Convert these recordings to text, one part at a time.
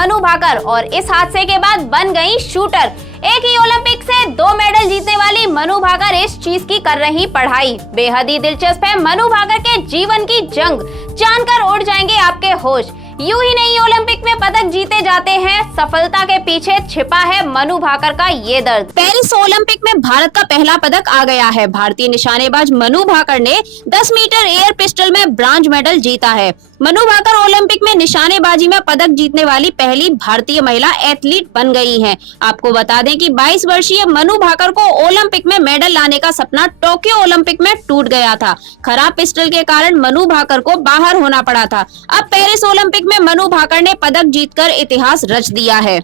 मनु भाकर और इस हादसे के बाद बन गई शूटर। एक ही ओलंपिक से 2 मेडल जीतने वाली मनु भाकर इस चीज की कर रही पढ़ाई। बेहद ही दिलचस्प है मनु भाकर के जीवन की जंग, जानकर उड़ जाएंगे आपके होश। यूं ही नहीं ओलंपिक में पदक जीते जाते हैं, सफलता के पीछे छिपा है मनु भाकर का ये दर्द। पेरिस ओलंपिक में भारत का पहला पदक आ गया है। भारतीय निशानेबाज मनु भाकर ने 10 मीटर एयर पिस्टल में ब्रॉन्ज मेडल जीता है। मनु भाकर ओलंपिक में निशानेबाजी में पदक जीतने वाली पहली भारतीय महिला एथलीट बन गई हैं। आपको बता दें कि 22 वर्षीय मनु भाकर को ओलंपिक में मेडल लाने का सपना टोक्यो ओलंपिक में टूट गया था। खराब पिस्टल के कारण मनु भाकर को बाहर होना पड़ा था। अब पेरिस ओलंपिक में मनु भाकर ने पदक जीतकर इतिहास रच दिया है।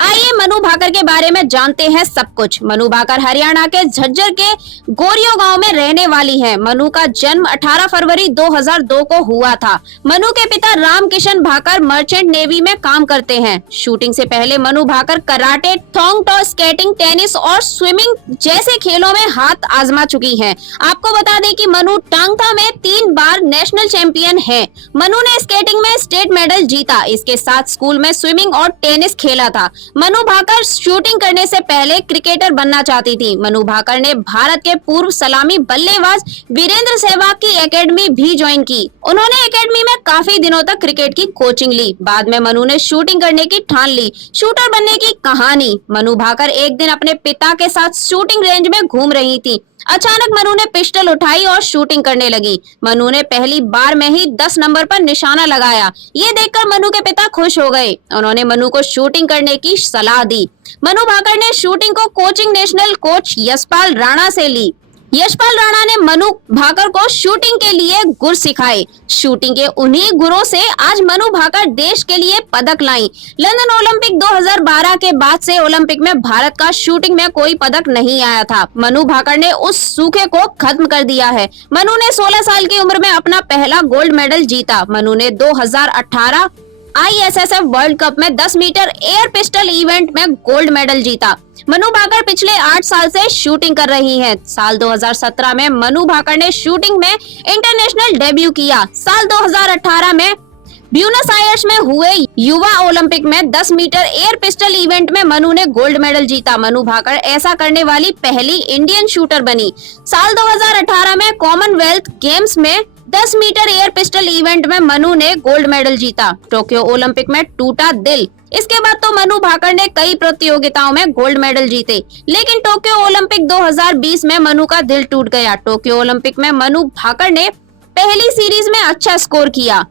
आइए मनु भाकर के बारे में जानते हैं सब कुछ। मनु भाकर हरियाणा के झज्जर के गोरियो गांव में रहने वाली हैं। मनु का जन्म 18 फरवरी 2002 को हुआ था। मनु के पिता राम किशन भाकर मर्चेंट नेवी में काम करते हैं। शूटिंग से पहले Manu Bhaker karate, thang ta, skating, tennis और स्विमिंग जैसे खेलों में हाथ आजमा चुकी हैं। आपको बता दें कि मनु टांगता में 3 बार नेशनल चैंपियन है। मनु ने स्केटिंग में स्टेट मेडल जीता। इसके साथ स्कूल में स्विमिंग और टेनिस खेला था। मनु भाकर शूटिंग करने से पहले क्रिकेटर बनना चाहती थी। मनु भाकर ने भारत के पूर्व सलामी बल्लेबाज वीरेंद्र सहवाग की एकेडमी भी ज्वाइन की। उन्होंने एकेडमी में काफी दिनों तक क्रिकेट की कोचिंग ली। बाद में मनु ने शूटिंग करने की ठान ली। शूटर बनने की कहानी। मनु भाकर एक दिन अपने पिता के साथ शूटिंग रेंज में घूम रही थी। अचानक मनु ने पिस्टल उठाई और शूटिंग करने लगी। मनु ने पहली बार में ही 10 नंबर पर निशाना लगाया। ये देखकर मनु के पिता खुश हो गए। उन्होंने मनु को शूटिंग करने की सलाह दी। मनु भाकर ने शूटिंग को coaching national coach Yashpal Rana से ली। यशपाल राणा ने मनु भाकर को शूटिंग के लिए गुर सिखाए। शूटिंग के उन्हीं गुरों से आज मनु भाकर देश के लिए पदक लाई। लंदन ओलंपिक 2012 के बाद से ओलंपिक में भारत का शूटिंग में कोई पदक नहीं आया था। मनु भाकर ने उस सूखे को खत्म कर दिया है। मनु ने 16 साल की उम्र में अपना पहला गोल्ड मेडल जीता। मनु ने 2018 ISSF वर्ल्ड कप में 10 मीटर एयर पिस्टल इवेंट में गोल्ड मेडल जीता। मनु भाकर पिछले 8 साल से शूटिंग कर रही हैं। साल 2017 में मनु भाकर ने शूटिंग में इंटरनेशनल डेब्यू किया। साल 2018 में ब्यूनस आयर्स में हुए युवा ओलंपिक में 10 मीटर एयर पिस्टल इवेंट में मनु ने गोल्ड मेडल जीता। मनु भाकर ऐसा करने वाली पहली इंडियन शूटर बनी। साल 2018 में कॉमनवेल्थ गेम्स में 10 मीटर एयर पिस्टल इवेंट में मनु ने गोल्ड मेडल जीता। टोक्यो ओलंपिक में टूटा दिल। इसके बाद तो मनु भाकर ने कई प्रतियोगिताओं में गोल्ड मेडल जीते, लेकिन टोक्यो ओलंपिक 2020 में मनु का दिल टूट गया। टोक्यो ओलंपिक में मनु भाकर ने पहली सीरीज में अच्छा स्कोर किया।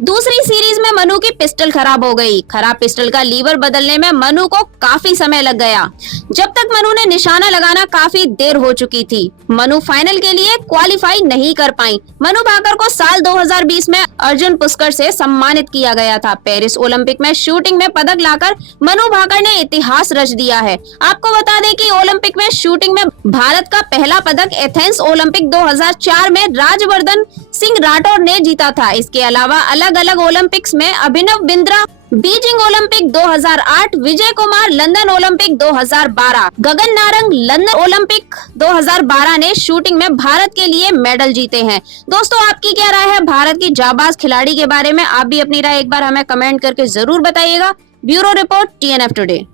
दूसरी सीरीज में मनु की पिस्टल खराब हो गई। खराब पिस्टल का लीवर बदलने में मनु को काफी समय लग गया। जब तक मनु ने निशाना लगाना काफी देर हो चुकी थी। मनु फाइनल के लिए क्वालिफाई नहीं कर पाई। मनु भाकर को साल 2020 में अर्जुन पुरस्कार से सम्मानित किया गया था। पेरिस ओलंपिक में शूटिंग में पदक लाकर मनु भाकर ने इतिहास रच दिया है। आपको बता दें कि ओलंपिक में शूटिंग में भारत का पहला पदक एथेंस ओलंपिक 2004 में राजवर्धन सिंह राठौर ने जीता था। इसके अलावा अलग-अलग ओलंपिक्स में Abhinav Bindra Beijing Olympic 2008, Vijay Kumar London Olympic 2012, Gagan Narang London Olympic 2012 ने शूटिंग में भारत के लिए मेडल जीते हैं। दोस्तों, आपकी क्या राय है भारत की जाबाज खिलाड़ी के बारे में? आप भी अपनी राय एक बार हमें कमेंट करके जरूर बताइएगा। Bureau report TNF today.